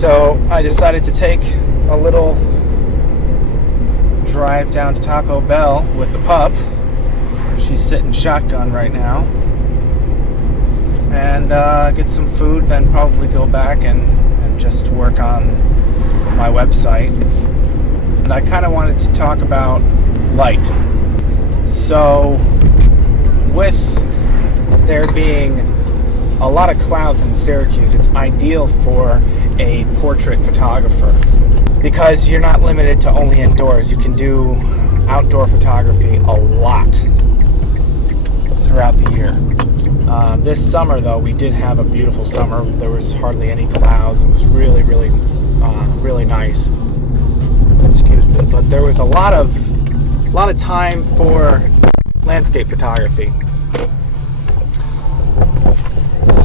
So I decided to take a little drive down to Taco Bell with the pup. She's sitting shotgun right now. And get some food, then probably go back and just work on my website. And I kind of wanted to talk about light. So with there being a lot of clouds in Syracuse, it's ideal for a portrait photographer because you're not limited to only indoors. You can do outdoor photography a lot throughout the year. This summer, though, we did have a beautiful summer. There was hardly any clouds. It was really, really, really nice. Excuse me, but there was a lot of time for landscape photography.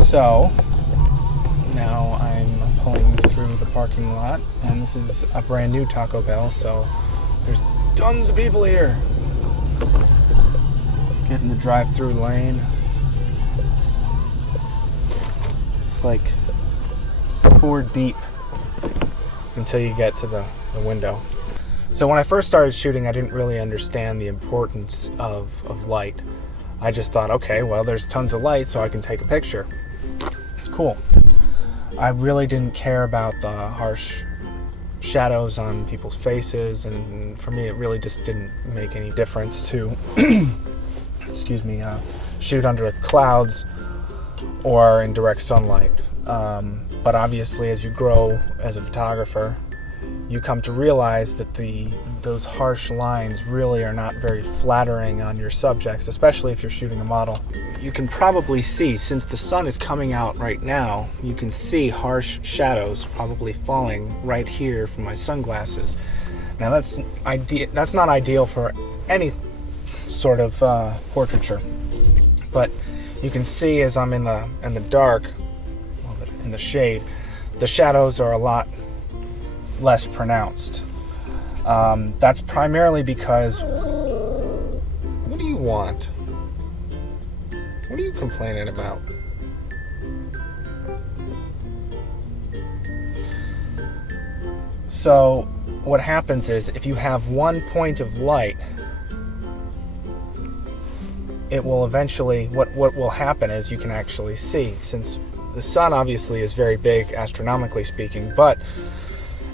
So now I'm pulling through the parking lot, and this is a brand new Taco Bell, so there's tons of people here. Getting the drive-through lane. It's like 4 deep until you get to the window. So when I first started shooting, I didn't really understand the importance of light. I just thought, okay, well, there's tons of light, so I can take a picture. It's cool. I really didn't care about the harsh shadows on people's faces, and for me, it really just didn't make any difference to, shoot under clouds or in direct sunlight. But obviously, as you grow as a photographer, you come to realize that those harsh lines really are not very flattering on your subjects, especially if you're shooting a model. You can probably see, since the sun is coming out right now, you can see harsh shadows probably falling right here from my sunglasses. Now that's not ideal for any sort of portraiture, but you can see as I'm in the dark, in the shade, the shadows are a lot less pronounced. That's primarily because, what do you want? What are you complaining about? So what happens is, if you have one point of light, it will eventually, what will happen is you can actually see, since the sun obviously is very big astronomically speaking, but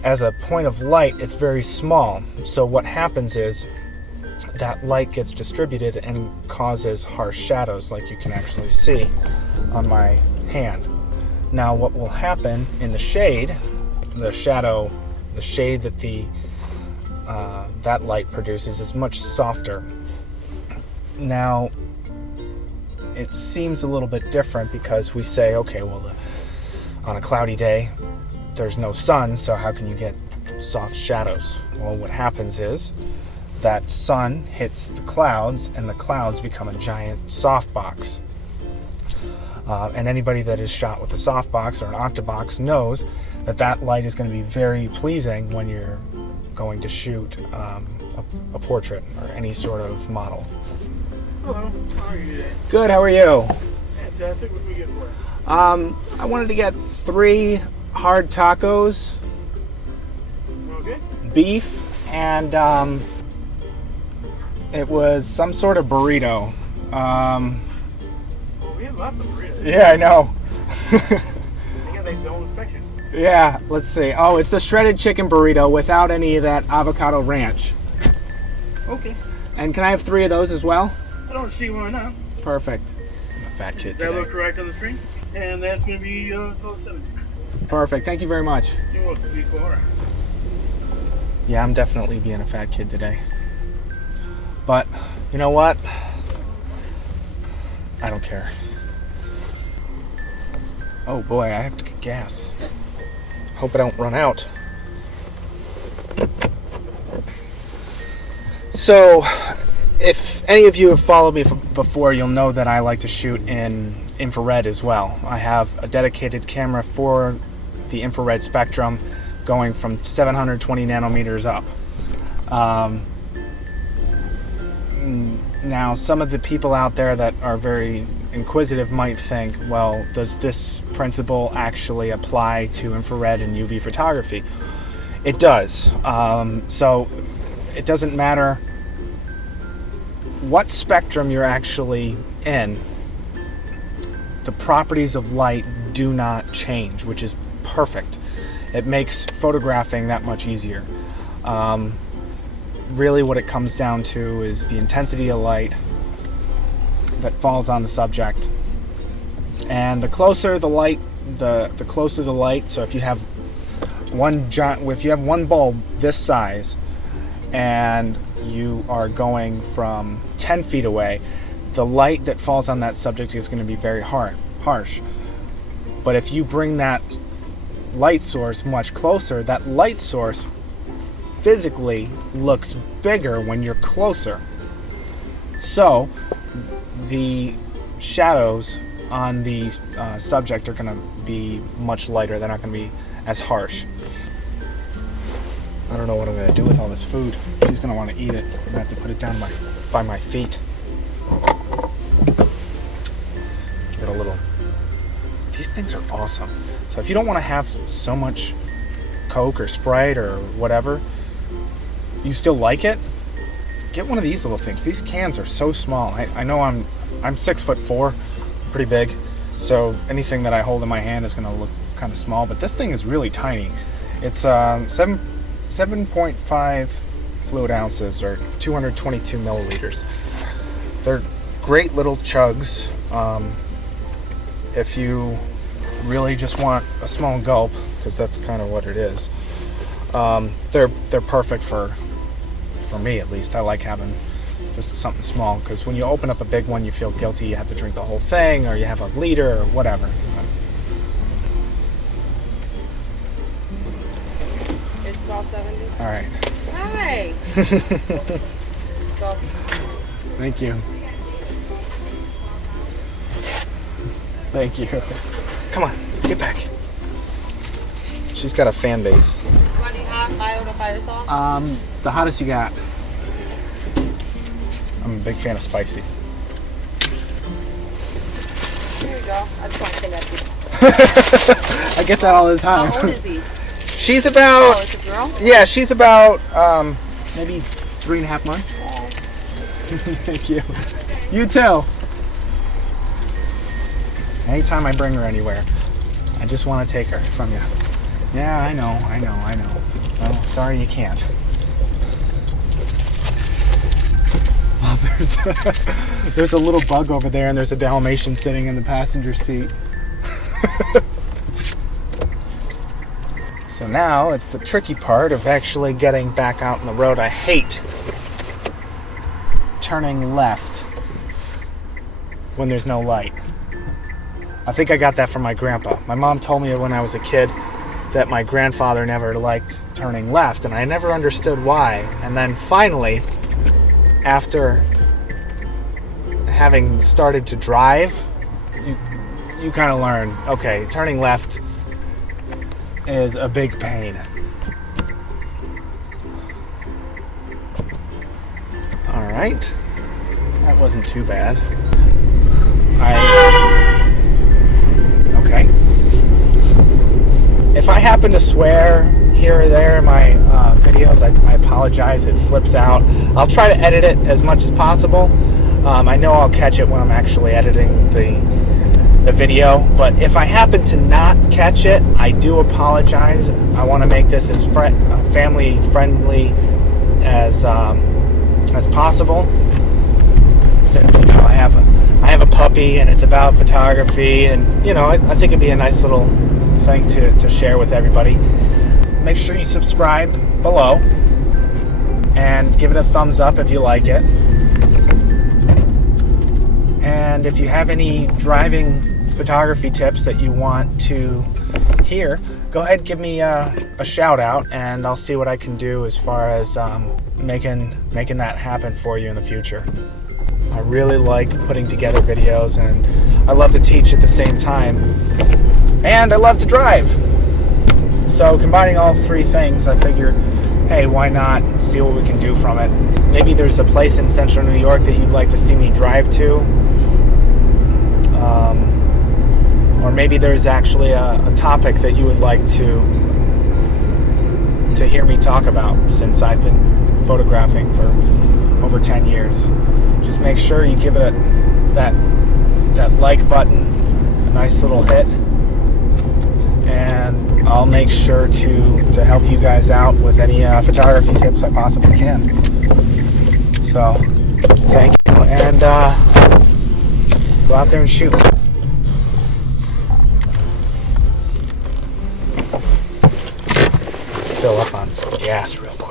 as a point of light, it's very small. So what happens is that light gets distributed and causes harsh shadows, like you can actually see on my hand. Now what will happen in the shade, the shade that that light produces is much softer. Now it seems a little bit different because we say, okay, well, on a cloudy day, there's no sun, so how can you get soft shadows? Well, what happens is that sun hits the clouds, and the clouds become a giant softbox. And anybody that is shot with a softbox or an octabox knows that light is going to be very pleasing when you're going to shoot a portrait or any sort of model. Hello, how are you today? Good, how are you? Fantastic, what can we get for you? I wanted to get 3 hard tacos, Okay. beef, and it was some sort of burrito. Well, we have lots of burritos. Yeah, I know. They got their own section. Yeah, let's see. Oh, it's the shredded chicken burrito without any of that avocado ranch. Okay. And can I have 3 of those as well? I don't see one now. Perfect. I'm a fat kid Does that look today. correct on the screen? And that's going to be $12.70. Perfect. Thank you very much. You're welcome. Be cool. All right. Yeah, I'm definitely being a fat kid today. But, you know what? I don't care. Oh boy, I have to get gas. Hope I don't run out. So, if any of you have followed me before, you'll know that I like to shoot in infrared as well. I have a dedicated camera for the infrared spectrum going from 720 nanometers up. Now, some of the people out there that are very inquisitive might think, well, does this principle actually apply to infrared and UV photography? It does. So it doesn't matter what spectrum you're actually in, the properties of light do not change, which is perfect. It makes photographing that much easier. Really what it comes down to is the intensity of light that falls on the subject. And the closer the light, the closer the light. So if you have one bulb this size and you are going from 10 feet away, the light that falls on that subject is going to be very harsh. But if you bring that light source much closer, that light source physically looks bigger when you're closer. So the shadows on the subject are going to be much lighter. They're not going to be as harsh. I don't know what I'm going to do with all this food. She's going to want to eat it. I'm going to have to put it down by my feet. Give it a little. These things are awesome. So if you don't want to have so much Coke or Sprite or whatever, you still like it, get one of these little things. These cans are so small. I know I'm 6'4", pretty big, so anything that I hold in my hand is going to look kind of small, but this thing is really tiny. It's 7.5 fluid ounces, or 222 milliliters. They're great little chugs. If you really just want a small gulp, because that's kind of what it is, they're perfect for me, at least. I like having just something small, because when you open up a big one, you feel guilty. You have to drink the whole thing, or you have a liter, or whatever. It's 12.70. All right. Hi. Thank you. Thank you. Come on, get back. She's got a fan base. What do you have? Mayo to fire sauce? The hottest you got. I'm a big fan of spicy. Here you go. I just want to connect you. I get that all the time. How old is he? She's about. Oh, it's a girl? Yeah, she's about maybe 3.5 months. Thank you. You too. Anytime I bring her anywhere, I just want to take her from you. Yeah, I know. Well, sorry you can't. Well, there's a little bug over there, and there's a Dalmatian sitting in the passenger seat. So now it's the tricky part of actually getting back out on the road. I hate turning left when there's no light. I think I got that from my grandpa. My mom told me when I was a kid that my grandfather never liked turning left, and I never understood why. And then finally, after having started to drive, you kind of learn, okay, turning left is a big pain. All right, that wasn't too bad. Okay. If I happen to swear here or there in my videos, I apologize. It slips out. I'll try to edit it as much as possible. I know I'll catch it when I'm actually editing the video, but if I happen to not catch it, I do apologize. I want to make this as family friendly as possible, since I have a puppy and it's about photography, and I think it'd be a nice little thing to share with everybody. Make sure you subscribe below and give it a thumbs up if you like it. And if you have any driving photography tips that you want to hear, go ahead and give me a shout out, and I'll see what I can do as far as making that happen for you in the future. I really like putting together videos, and I love to teach at the same time, and I love to drive. So combining all three things, I figure, hey, why not see what we can do from it? Maybe there's a place in central New York that you'd like to see me drive to. Or maybe there's actually a topic that you would like to hear me talk about, since I've been photographing for over 10 years. Just make sure you give it that like button a nice little hit, and I'll make sure to help you guys out with any photography tips I possibly can. So, thank you, and go out there and shoot. Fill up on some gas real quick.